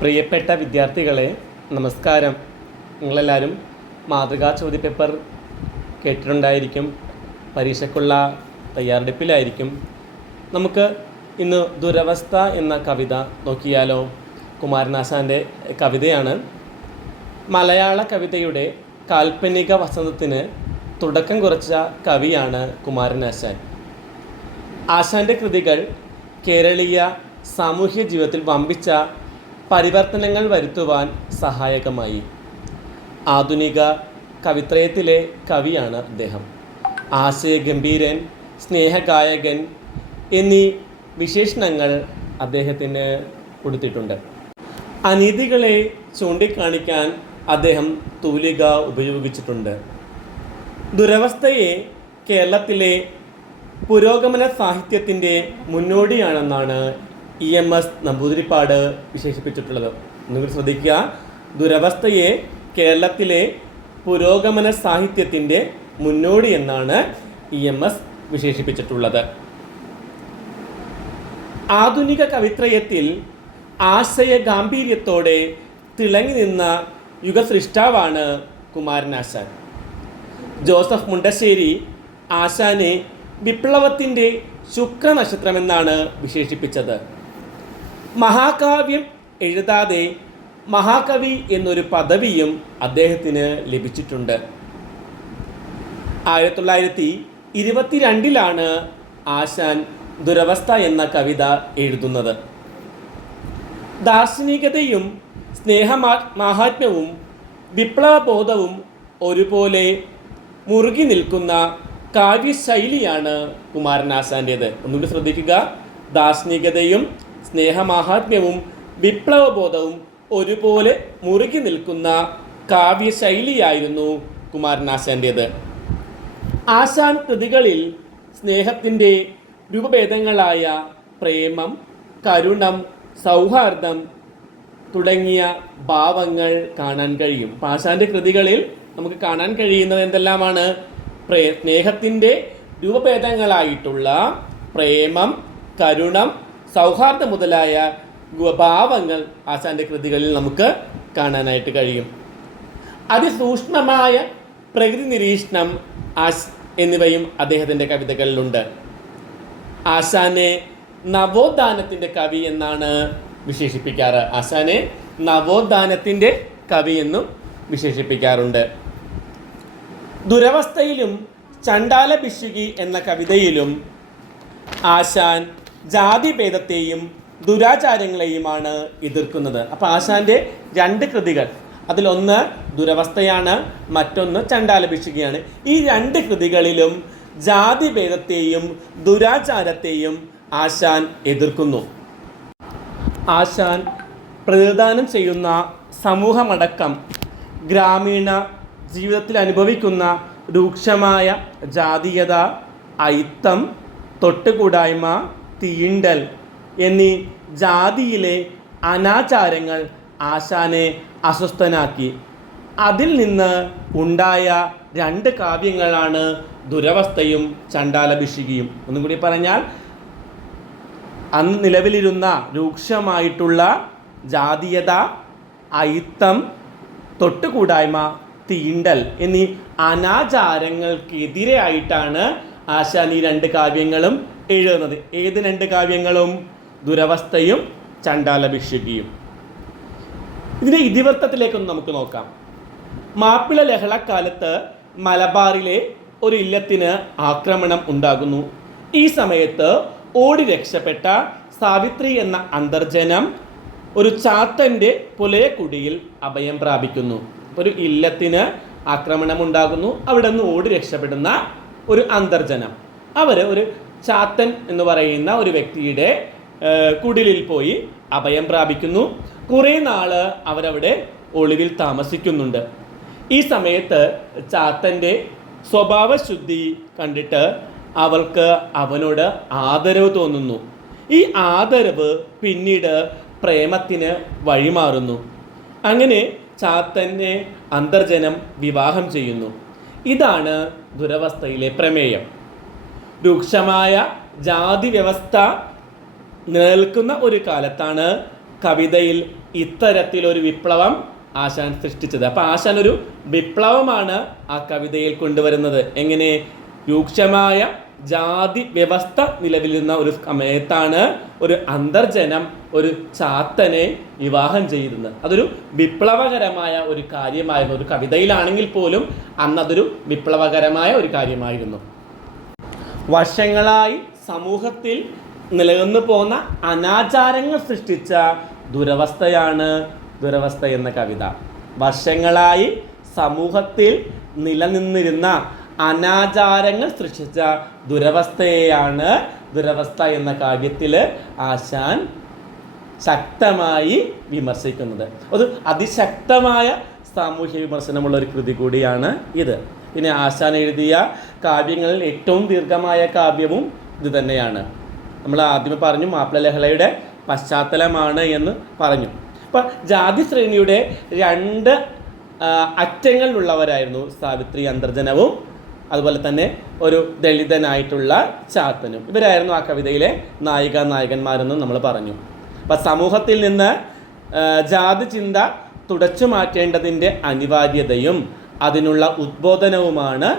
പ്രിയപ്പെട്ട വിദ്യാർത്ഥികളെ, നമസ്കാരം. നിങ്ങളെല്ലാവരും മാതൃകാ ചോദ്യപേപ്പർ കേട്ടിട്ടുണ്ടായിരിക്കും. പരീക്ഷയ്ക്കുള്ള തയ്യാറെടുപ്പിലായിരിക്കും. നമുക്ക് ഇന്ന് ദുരവസ്ഥ എന്ന കവിത നോക്കിയാലോ? കുമാരനാശാൻ്റെ കവിതയാണ്. മലയാള കവിതയുടെ കാൽപ്പനിക വസന്തത്തിന് തുടക്കം കുറിച്ച കവിയാണ് കുമാരനാശാൻ. ആശാൻ്റെ കൃതികൾ കേരളീയ സാമൂഹ്യ ജീവിതത്തിൽ വമ്പിച്ച പരിവർത്തനങ്ങൾ വരുത്തുവാൻ സഹായകമായി. ആധുനിക കവിത്രയത്തിലെ കവിയാണ് അദ്ദേഹം. ആശയഗംഭീരൻ, സ്നേഹഗായകൻ എന്നീ വിശേഷണങ്ങൾ അദ്ദേഹത്തിന് കൊടുത്തിട്ടുണ്ട്. അനീതികളെ ചൂണ്ടിക്കാണിക്കാൻ അദ്ദേഹം തൂലിക ഉപയോഗിച്ചിട്ടുണ്ട്. ദുരവസ്ഥയെ കേരളത്തിലെ പുരോഗമന സാഹിത്യത്തിൻ്റെ മുന്നോടിയാണെന്നാണ് EMS നമ്പൂതിരിപ്പാട് വിശേഷിപ്പിച്ചിട്ടുള്ളത്. ഒന്നുകൂടി ശ്രദ്ധിക്കുക. ദുരവസ്ഥയെ കേരളത്തിലെ പുരോഗമന സാഹിത്യത്തിൻ്റെ മുന്നോടി എന്നാണ് EMS വിശേഷിപ്പിച്ചിട്ടുള്ളത്. ആധുനിക കവിത്രയത്തിൽ ആശയ ഗാംഭീര്യത്തോടെ തിളങ്ങി നിന്ന യുഗസൃഷ്ടാവാണ് കുമാരനാശാൻ. ജോസഫ് മുണ്ടശ്ശേരി ആശാനെ വിപ്ലവത്തിൻ്റെ ശുക്രനക്ഷത്രമെന്നാണ് വിശേഷിപ്പിച്ചത്. മഹാകാവ്യം എഴുതാതെ മഹാകവി എന്നൊരു പദവിയും അദ്ദേഹത്തിന് ലഭിച്ചിട്ടുണ്ട്. 1922 ആശാൻ ദുരവസ്ഥ എന്ന കവിത എഴുതുന്നത്. ദാർശനികതയും സ്നേഹമാഹാത്മ്യവും വിപ്ലവബോധവും ഒരുപോലെ മുറുകി നിൽക്കുന്ന കാവ്യശൈലിയാണ് കുമാരനാശാൻ്റേത്. ഒന്നുകൂടി ശ്രദ്ധിക്കുക. ദാർശനികതയും സ്നേഹമാഹാത്മ്യവും വിപ്ലവബോധവും ഒരുപോലെ മുറുകി നിൽക്കുന്ന കാവ്യശൈലിയായിരുന്നു കുമാരനാശാൻ്റേത്. ആശാൻ കൃതികളിൽ സ്നേഹത്തിൻ്റെ രൂപഭേദങ്ങളായ പ്രേമം, കരുണം, സൗഹാർദ്ദം തുടങ്ങിയ ഭാവങ്ങൾ കാണാൻ കഴിയും. ആശാൻ്റെ കൃതികളിൽ നമുക്ക് കാണാൻ കഴിയുന്നത് എന്തെല്ലാമാണ്? സ്നേഹത്തിൻ്റെ രൂപഭേദങ്ങളായിട്ടുള്ള പ്രേമം, കരുണം, സൗഹാർദ്ദം മുതലായ ഭാവങ്ങൾ ആശാൻ്റെ കൃതികളിൽ നമുക്ക് കാണാനായിട്ട് കഴിയും. അതിസൂക്ഷ്മമായ പ്രകൃതി നിരീക്ഷണം എന്നിവയും അദ്ദേഹത്തിൻ്റെ കവിതകളിലുണ്ട്. ആശാനെ നവോത്ഥാനത്തിൻ്റെ കവി എന്നാണ് വിശേഷിപ്പിക്കാറ്. ആശാനെ നവോത്ഥാനത്തിൻ്റെ കവി എന്നും വിശേഷിപ്പിക്കാറുണ്ട്. ദുരവസ്ഥയിലും ചണ്ടാല ഭിക്ഷുകി എന്ന കവിതയിലും ആശാൻ ജാതിഭേദത്തെയും ദുരാചാരങ്ങളെയുമാണ് എതിർക്കുന്നത്. അപ്പോൾ ആശാൻ്റെ രണ്ട് കൃതികൾ, അതിലൊന്ന് ദുരവസ്ഥയാണ്, മറ്റൊന്ന് ചണ്ടാല ഭിക്ഷുകിയാണ്. ഈ രണ്ട് കൃതികളിലും ജാതിഭേദത്തെയും ദുരാചാരത്തെയും ആശാൻ എതിർക്കുന്നു. ആശാൻ പ്രതിദാനം ചെയ്യുന്ന സമൂഹമടക്കം ഗ്രാമീണ ജീവിതത്തിൽ അനുഭവിക്കുന്ന രൂക്ഷമായ ജാതീയത, അയിത്തം, തൊട്ടുകൂടായ്മ, തീണ്ടൽ എന്നീ ജാതിയിലെ അനാചാരങ്ങൾ ആശാനെ അസ്വസ്ഥനാക്കി. അതിൽ നിന്ന് ഉണ്ടായ രണ്ട് കാവ്യങ്ങളാണ് ദുരവസ്ഥയും ചണ്ടാല ഭിക്ഷുകിയും. ഒന്നും കൂടി പറഞ്ഞാൽ, അന്ന് നിലവിലിരുന്ന രൂക്ഷമായിട്ടുള്ള ജാതീയത, അയിത്തം, തൊട്ടുകൂടായ്മ, തീണ്ടൽ എന്നീ അനാചാരങ്ങൾക്കെതിരെയായിട്ടാണ് ആശാൻ ഈ രണ്ട് കാവ്യങ്ങളും എഴുതുന്നത്. ഏത് രണ്ട് കാവ്യങ്ങളും? ദുരവസ്ഥയും ചണ്ടാല ഭിക്ഷുകിയും. ഇതിൻ്റെ ഇതിവൃത്തത്തിലേക്കൊന്ന് നമുക്ക് നോക്കാം. മാപ്പിള ലഹളക്കാലത്ത് മലബാറിലെ ഒരു ഇല്ലത്തിന് ആക്രമണം ഉണ്ടാകുന്നു. ഈ സമയത്ത് ഓടി രക്ഷപ്പെട്ട സാവിത്രി എന്ന അന്തർജനം ഒരു ചാത്തൻ്റെ പുലയക്കുടിയിൽ അഭയം പ്രാപിക്കുന്നു. ഒരു ഇല്ലത്തിന് ആക്രമണം ഉണ്ടാകുന്നു. അവിടെ നിന്ന് ഓടി രക്ഷപ്പെടുന്ന ഒരു അന്തർജനം, അവർ ഒരു ചാത്തൻ എന്ന് പറയുന്ന ഒരു വ്യക്തിയുടെ കുടിലിൽ പോയി അഭയം പ്രാപിക്കുന്നു. കുറേ നാള് അവരവിടെ ഒളിവിൽ താമസിക്കുന്നുണ്ട്. ഈ സമയത്ത് ചാത്തൻ്റെ സ്വഭാവശുദ്ധി കണ്ടിട്ട് അവൾക്ക് അവനോട് ആദരവ് തോന്നുന്നു. ഈ ആദരവ് പിന്നീട് പ്രേമത്തിന് വഴിമാറുന്നു. അങ്ങനെ ചാത്തനെ അന്തർജനം വിവാഹം ചെയ്യുന്നു. ഇതാണ് ദുരവസ്ഥയിലെ പ്രമേയം. രൂക്ഷമായ ജാതി വ്യവസ്ഥ നിലനിൽക്കുന്ന ഒരു കാലത്താണ് കവിതയിൽ ഇത്തരത്തിലൊരു വിപ്ലവം ആശാൻ സൃഷ്ടിച്ചത്. അപ്പം ആശാൻ ഒരു വിപ്ലവമാണ് ആ കവിതയിൽ കൊണ്ടുവരുന്നത്. എങ്ങനെ? രൂക്ഷമായ ജാതി വ്യവസ്ഥ നിലവിലിരുന്ന ഒരു സമയത്താണ് ഒരു അന്തർജനം ഒരു ചാത്തനെ വിവാഹം ചെയ്തിരുന്നത്. അതൊരു വിപ്ലവകരമായ ഒരു കാര്യമായിരുന്നു. ഒരു കവിതയിലാണെങ്കിൽ പോലും അന്നതൊരു വിപ്ലവകരമായ ഒരു കാര്യമായിരുന്നു. വർഷങ്ങളായി സമൂഹത്തിൽ നിലനിന്നു പോന്ന അനാചാരങ്ങൾ സൃഷ്ടിച്ച ദുരവസ്ഥയാണ് ദുരവസ്ഥ എന്ന കവിത. വർഷങ്ങളായി സമൂഹത്തിൽ നിലനിന്നിരുന്ന അനാചാരങ്ങൾ സൃഷ്ടിച്ച ദുരവസ്ഥയെയാണ് ദുരവസ്ഥ എന്ന കാവ്യത്തിൽ ആശാൻ ശക്തമായി വിമർശിക്കുന്നത്. അത് അതിശക്തമായ സാമൂഹ്യ വിമർശനമുള്ള ഒരു കൃതി കൂടിയാണ് ഇത്. പിന്നെ ആശാൻ എഴുതിയ കാവ്യങ്ങളിൽ ഏറ്റവും ദീർഘമായ കാവ്യവും ഇത് തന്നെയാണ്. നമ്മൾ ആദ്യമേ പറഞ്ഞു മാപ്പിള ലഹളയുടെ പശ്ചാത്തലമാണ് എന്ന് പറഞ്ഞു. അപ്പം ജാതി ശ്രേണിയുടെ രണ്ട് അറ്റങ്ങളിലുള്ളവരായിരുന്നു സാവിത്രി അന്തർജനവും അതുപോലെ തന്നെ ഒരു ദളിതനായിട്ടുള്ള ചാത്തനും. ഇവരായിരുന്നു ആ കവിതയിലെ നായികന്മാരെന്നും നമ്മൾ പറഞ്ഞു. അപ്പം സമൂഹത്തിൽ നിന്ന് ജാതി ചിന്ത തുടച്ചു മാറ്റേണ്ടതിൻ്റെ അനിവാര്യതയും അതിനുള്ള ഉദ്ബോധനവുമാണ്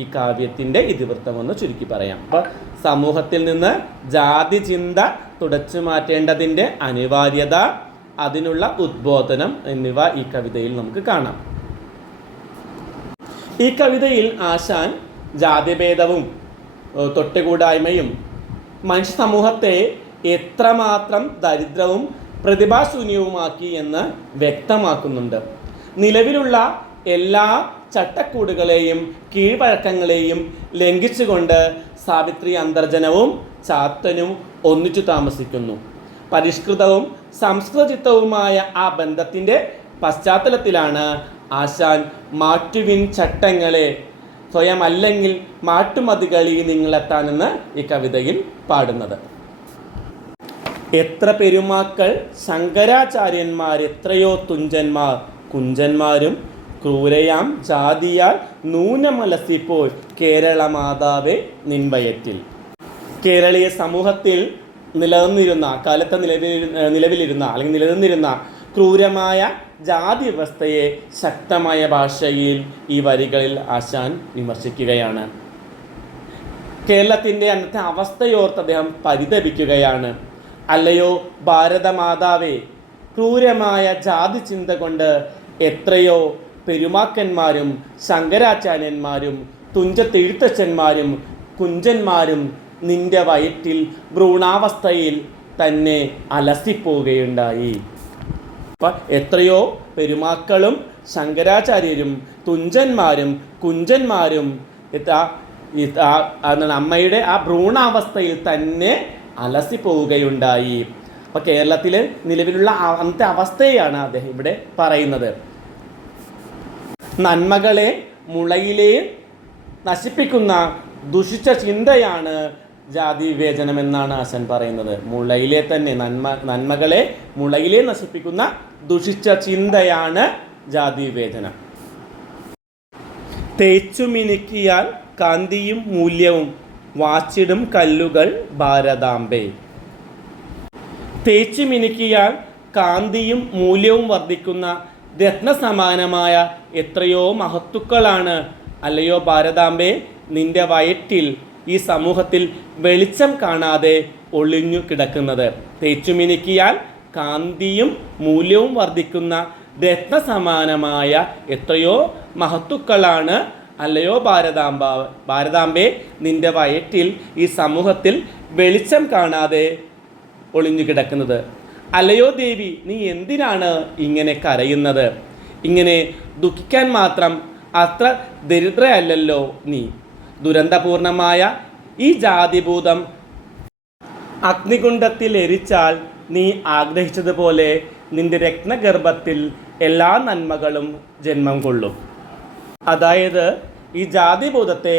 ഈ കാവ്യത്തിൻ്റെ ഇതിവൃത്തമെന്ന് ചുരുക്കി പറയാം. അപ്പോൾ സമൂഹത്തിൽ നിന്ന് ജാതി ചിന്ത തുടച്ചു മാറ്റേണ്ടതിൻ്റെ അനിവാര്യത, അതിനുള്ള ഉദ്ബോധനം എന്നിവ ഈ കവിതയിൽ നമുക്ക് കാണാം. ഈ കവിതയിൽ ആശാൻ ജാതിഭേദവും തൊട്ടുകൂടായ്മയും മനുഷ്യ സമൂഹത്തെ എത്രമാത്രം ദരിദ്രവും പ്രതിഭാശൂന്യവുമാക്കി എന്ന് വ്യക്തമാക്കുന്നുണ്ട്. നിലവിലുള്ള എല്ലാ ചട്ടക്കൂടുകളെയും കീഴ്വഴക്കങ്ങളെയും ലംഘിച്ചുകൊണ്ട് സാവിത്രി അന്തർജനവും ചാത്തനും ഒന്നിച്ചു താമസിക്കുന്നു. പരിഷ്കൃതവും സംസ്കൃതചിത്തവുമായ ആ ബന്ധത്തിൻ്റെ പശ്ചാത്തലത്തിലാണ് ആശാൻ മാറ്റുവിൻ ചട്ടങ്ങളെ സ്വയമല്ലെങ്കിൽ മാറ്റുമതികളി നിങ്ങളെത്താനെന്ന് ഈ കവിതയിൽ പാടുന്നത്. എത്ര പെരുമാക്കൾ ശങ്കരാചാര്യന്മാർ, എത്രയോ തുഞ്ചന്മാർ കുഞ്ചന്മാരും ക്രൂരയാം ജാതിയാൽ നൂനമലസിപ്പോൾ കേരള മാതാവേ നിൻവയറ്റിൽ. കേരളീയ സമൂഹത്തിൽ നിലനിന്നിരുന്ന കാലത്ത് നിലവിലിരുന്ന അല്ലെങ്കിൽ നിലനിന്നിരുന്ന ക്രൂരമായ ജാതി വ്യവസ്ഥയെ ശക്തമായ ഭാഷയിൽ ഈ വരികളിൽ ആശാൻ വിമർശിക്കുകയാണ്. കേരളത്തിൻ്റെ അന്നത്തെ അവസ്ഥയോർത്ത് അദ്ദേഹം പരിതപിക്കുകയാണ്. അല്ലയോ ഭാരതമാതാവേ, ക്രൂരമായ ജാതി ചിന്ത കൊണ്ട് എത്രയോ പെരുമാക്കന്മാരും ശങ്കരാചാര്യന്മാരും തുഞ്ചത്തെഴുത്തച്ഛന്മാരും കുഞ്ചന്മാരും നിന്റെ വയറ്റിൽ ഭ്രൂണാവസ്ഥയിൽ തന്നെ അലസിപ്പോവുകയുണ്ടായി. അപ്പം എത്രയോ പെരുമാക്കളും ശങ്കരാചാര്യരും തുഞ്ചന്മാരും കുഞ്ചന്മാരും അമ്മയുടെ ആ ഭ്രൂണാവസ്ഥയിൽ തന്നെ അലസിപ്പോവുകയുണ്ടായി. അപ്പോൾ കേരളത്തിൽ നിലവിലുള്ള അന്നത്തെ അവസ്ഥയാണ് അദ്ദേഹം ഇവിടെ പറയുന്നത്. നന്മകളെ മുളയിലെ നശിപ്പിക്കുന്ന ദുഷിച്ച ചിന്തയാണ് ജാതി വിവേചനം എന്നാണ് ആശാൻ പറയുന്നത്. മുളയിലെ തന്നെ നന്മകളെ മുളയിലെ നശിപ്പിക്കുന്ന ദുഷിച്ച ചിന്തയാണ് ജാതി വിവേചനം. തേച്ചുമിനുക്കിയാൽ കാന്തിയും മൂല്യവും വാച്ചിടും കല്ലുകൾ ഭാരതാംബേ. തേച്ചുമിനുക്കിയാൽ കാന്തിയും മൂല്യവും വർദ്ധിക്കുന്ന രത്നസമാനമായ എത്രയോ മഹത്തുക്കളാണ് അല്ലയോ ഭാരതാംബേ നിന്റെ വയറ്റിൽ ഈ സമൂഹത്തിൽ വെളിച്ചം കാണാതെ ഒളിഞ്ഞു കിടക്കുന്നത്. തേച്ചുമിനുക്കിയാൽ കാന്തിയും മൂല്യവും വർദ്ധിക്കുന്ന രത്നസമാനമായ എത്രയോ മഹത്തുക്കളാണ് അല്ലയോ ഭാരതാംബേ നിന്റെ വയറ്റിൽ ഈ സമൂഹത്തിൽ വെളിച്ചം കാണാതെ ഒളിഞ്ഞു കിടക്കുന്നത്. അല്ലയോ ദേവി, നീ എന്തിനാണ് ഇങ്ങനെ കരയുന്നത്? ഇങ്ങനെ ദുഃഖിക്കാൻ മാത്രം അത്ര ദരിദ്രയല്ലല്ലോ നീ. ദുരന്തപൂർണമായ ഈ ജാതിഭൂതം അഗ്നികുണ്ഡത്തിൽ എരിച്ചാൽ നീ ആഗ്രഹിച്ചതുപോലെ നിന്റെ രത്നഗർഭത്തിൽ എല്ലാ നന്മകളും ജന്മം കൊള്ളും. അതായത് ഈ ജാതിഭൂതത്തെ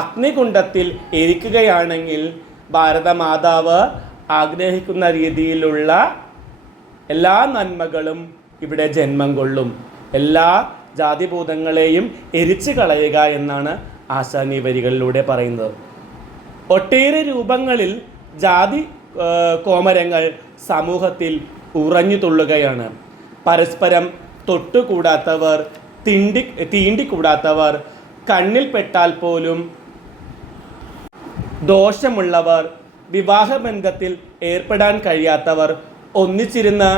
അഗ്നികുണ്ഡത്തിൽ എരിക്കുകയാണെങ്കിൽ ഭാരതമാതാവ് ആഗ്രഹിക്കുന്ന രീതിയിലുള്ള എല്ലാ നന്മകളും ഇവിടെ ജന്മം കൊള്ളും. എല്ലാ ജാതിഭൂതങ്ങളെയും എരിച്ചു കളയുക എന്നാണ് ആശാൻ ഈ വരികളിലൂടെ പറയുന്നത്. ഒട്ടേറെ രൂപങ്ങളിൽ ജാതി കോമരങ്ങൾ സമൂഹത്തിൽ ഉറഞ്ഞു തുള്ളുകയാണ്. പരസ്പരം തൊട്ടുകൂടാത്തവർ, തീണ്ടിക്കൂടാത്തവർ, കണ്ണിൽപ്പെട്ടാൽ പോലും ദോഷമുള്ളവർ, വിവാഹബന്ധത്തിൽ ഏർപ്പെടാൻ കഴിയാത്തവർ, ഒന്നിച്ചിരുന്ന്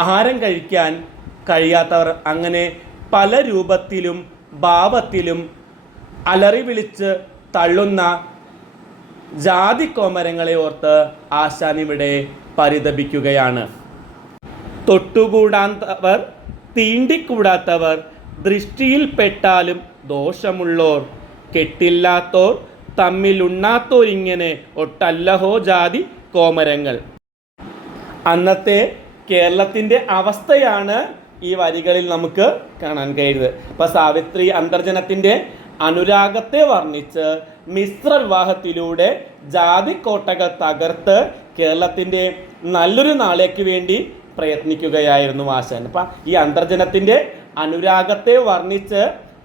ആഹാരം കഴിക്കാൻ കഴിയാത്തവർ, അങ്ങനെ പല രൂപത്തിലും ഭാവത്തിലും അലറി വിളിച്ച് തള്ളുന്ന ജാതിക്കോമരങ്ങളെ ഓർത്ത് ആശാൻ ഇവിടെ പരിതപിക്കുകയാണ്. തൊട്ടുകൂടാത്തവർ, തീണ്ടിക്കൂടാത്തവർ, ദൃഷ്ടിയിൽപ്പെട്ടാലും ദോഷമുള്ളോർ, കെട്ടില്ലാത്തോർ, തമ്മിലുണ്ണാത്തോരിങ്ങനെ ഒട്ടല്ലഹോ ജാതി കോമരങ്ങൾ. അന്നത്തെ കേരളത്തിൻ്റെ അവസ്ഥയാണ് ഈ വരികളിൽ നമുക്ക് കാണാൻ കഴിയുന്നത്. ഇപ്പം സാവിത്രി അന്തർജനത്തിൻ്റെ അനുരാഗത്തെ വർണ്ണിച്ച് മിശ്ര വിവാഹത്തിലൂടെ ജാതിക്കോട്ടകൾ തകർത്ത് കേരളത്തിൻ്റെ നല്ലൊരു നാളേക്ക് വേണ്ടി പ്രയത്നിക്കുകയായിരുന്നു ആശാൻ. അപ്പം ഈ അന്തർജനത്തിൻ്റെ അനുരാഗത്തെ വർണ്ണിച്ച്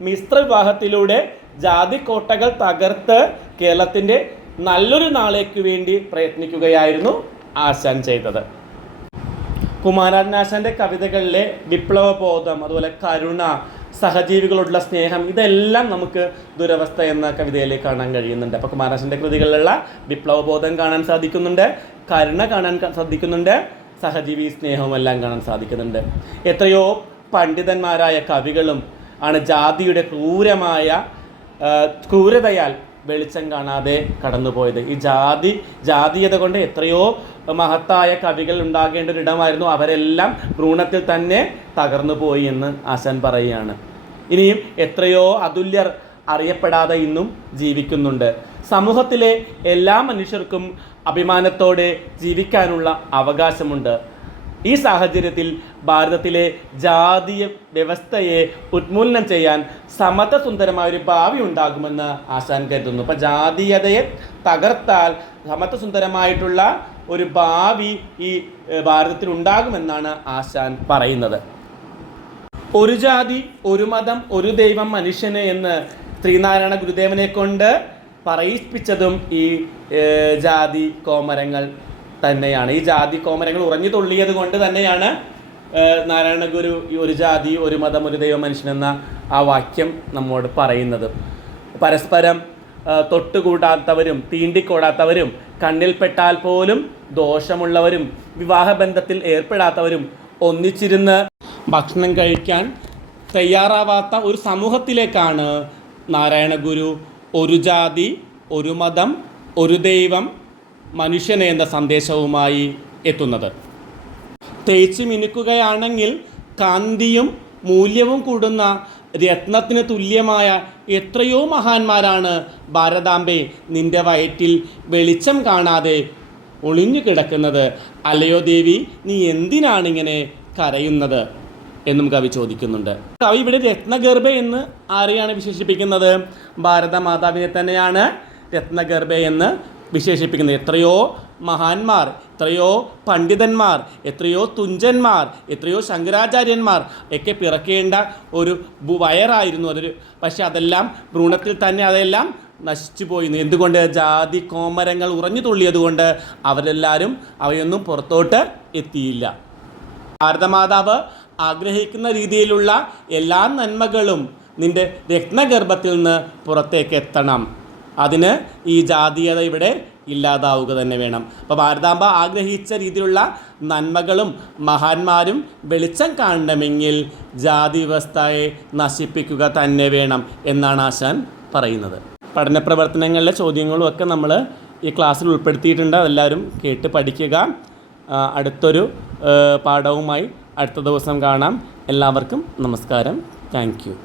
മിശ്ര വിവാഹത്തിലൂടെ ജാതിക്കോട്ടകൾ തകർത്ത് കേരളത്തിൻ്റെ നല്ലൊരു നാളേക്ക് വേണ്ടി പ്രയത്നിക്കുകയായിരുന്നു ആശാൻ ചെയ്തത്. കുമാരനാശാൻ്റെ കവിതകളിലെ വിപ്ലവബോധം, അതുപോലെ കരുണ, സഹജീവികളോടുള്ള സ്നേഹം, ഇതെല്ലാം നമുക്ക് ദുരവസ്ഥ എന്ന കവിതയിൽ കാണാൻ കഴിയുന്നുണ്ട്. അപ്പോൾ കുമാരനാശാൻ്റെ കൃതികളിലുള്ള വിപ്ലവബോധം കാണാൻ സാധിക്കുന്നുണ്ട്, കരുണ കാണാൻ സാധിക്കുന്നുണ്ട്, സഹജീവി സ്നേഹവും എല്ലാം കാണാൻ സാധിക്കുന്നുണ്ട്. എത്രയോ പണ്ഡിതന്മാരായ കവികളും ആണ് ജാതിയുടെ ക്രൂരതയാൽ വെളിച്ചം കാണാതെ കടന്നുപോയത്. ഈ ജാതീയത കൊണ്ട് എത്രയോ മഹത്തായ കവികൾ ഉണ്ടാകേണ്ട ഒരിടമായിരുന്നു, അവരെല്ലാം ഭ്രൂണത്തിൽ തന്നെ തകർന്നു പോയി എന്ന് ആശാൻ പറയുകയാണ്. ഇനിയും എത്രയോ അതുല്യർ അറിയപ്പെടാതെ ഇന്നും ജീവിക്കുന്നുണ്ട്. സമൂഹത്തിലെ എല്ലാ മനുഷ്യർക്കും അഭിമാനത്തോടെ ജീവിക്കാനുള്ള അവകാശമുണ്ട്. ഈ സാഹചര്യത്തിൽ ഭാരതത്തിലെ ജാതീയ വ്യവസ്ഥയെ ഉന്മൂലനം ചെയ്യാൻ സമത്വസുന്ദരമായൊരു ഭാവി ഉണ്ടാകുമെന്ന് ആശാൻ കരുതുന്നു. അപ്പം ജാതീയതയെ തകർത്താൽ സമത്വസുന്ദരമായിട്ടുള്ള ഒരു ഭാവി ഈ ഭാരതത്തിൽ ഉണ്ടാകുമെന്നാണ് ആശാൻ പറയുന്നത്. ഒരു ജാതി, ഒരു മതം, ഒരു ദൈവം, മനുഷ്യന് എന്ന് ശ്രീനാരായണ ഗുരുദേവനെ കൊണ്ട് പറയിപ്പിച്ചതും ഈ ജാതി കോമരങ്ങൾ തന്നെയാണ്. ഈ ജാതി കോമരങ്ങൾ ഉറഞ്ഞു തുള്ളിയത് കൊണ്ട് തന്നെയാണ് നാരായണ ഗുരു ഈ ഒരു ജാതി, ഒരു മതം, ഒരു ദൈവം, മനുഷ്യനെന്ന ആ വാക്യം നമ്മോട് പറയുന്നത്. പരസ്പരം തൊട്ടുകൂടാത്തവരും, തീണ്ടിക്കൂടാത്തവരും, കണ്ണിൽപ്പെട്ടാൽ പോലും ദോഷമുള്ളവരും, വിവാഹബന്ധത്തിൽ ഏർപ്പെടാത്തവരും, ഒന്നിച്ചിരുന്ന് ഭക്ഷണം കഴിക്കാൻ തയ്യാറാവാത്ത ഒരു സമൂഹത്തിലേക്കാണ് നാരായണ ഗുരു ഒരു ജാതി, ഒരു മതം, ഒരു ദൈവം, മനുഷ്യനെ എന്ന സന്ദേശവുമായി എത്തുന്നത്. തേച്ച് മിനുക്കുകയാണെങ്കിൽ കാന്തിയും മൂല്യവും കൂടുന്ന രത്നത്തിന് തുല്യമായ എത്രയോ മഹാന്മാരാണ് ഭാരതാംബെ നിന്റെ വയറ്റിൽ വെളിച്ചം കാണാതെ ഒളിഞ്ഞു കിടക്കുന്നത്. അല്ലയോ ദേവി, നീ എന്തിനാണിങ്ങനെ കരയുന്നത് എന്നും കവി ചോദിക്കുന്നുണ്ട്. കവി ഇവിടെ രത്നഗർഭ എന്ന് ആരെയാണ് വിശേഷിപ്പിക്കുന്നത്? ഭാരതമാതാവിനെ തന്നെയാണ് രത്നഗർഭ എന്ന് വിശേഷിപ്പിക്കുന്നത്. എത്രയോ മഹാന്മാർ, എത്രയോ പണ്ഡിതന്മാർ, എത്രയോ തുഞ്ചന്മാർ, എത്രയോ ശങ്കരാചാര്യന്മാർ ഒക്കെ പിറക്കേണ്ട ഒരു വയറായിരുന്നു അതൊരു. പക്ഷെ അതെല്ലാം ഭ്രൂണത്തിൽ തന്നെ അതെല്ലാം നശിച്ചു പോയിരുന്നു. എന്തുകൊണ്ട്? ജാതി കോമരങ്ങൾ ഉറഞ്ഞു തുള്ളിയതുകൊണ്ട് അവരെല്ലാവരും അവയൊന്നും പുറത്തോട്ട് എത്തിയില്ല. ഭാരതമാതാവ് ആഗ്രഹിക്കുന്ന രീതിയിലുള്ള എല്ലാ നന്മകളും നിൻ്റെ രത്നഗർഭത്തിൽ നിന്ന് പുറത്തേക്ക് എത്തണം. അതിന് ഈ ജാതീയത ഇവിടെ ഇല്ലാതാവുക തന്നെ വേണം. അപ്പോൾ ഭാരതാംബ ആഗ്രഹിച്ച രീതിയിലുള്ള നന്മകളും മഹാന്മാരും വെളിച്ചം കാണണമെങ്കിൽ ജാതി വ്യവസ്ഥയെ നശിപ്പിക്കുക തന്നെ വേണം എന്നാണ് ആശാൻ പറയുന്നത്. പഠന പ്രവർത്തനങ്ങളിലെ ചോദ്യങ്ങളും ഒക്കെ നമ്മൾ ഈ ക്ലാസ്സിൽ ഉൾപ്പെടുത്തിയിട്ടുണ്ട്. അതെല്ലാവരും കേട്ട് പഠിക്കുക. അടുത്തൊരു പാഠവുമായി അടുത്ത ദിവസം കാണാം. എല്ലാവർക്കും നമസ്കാരം. Thank you.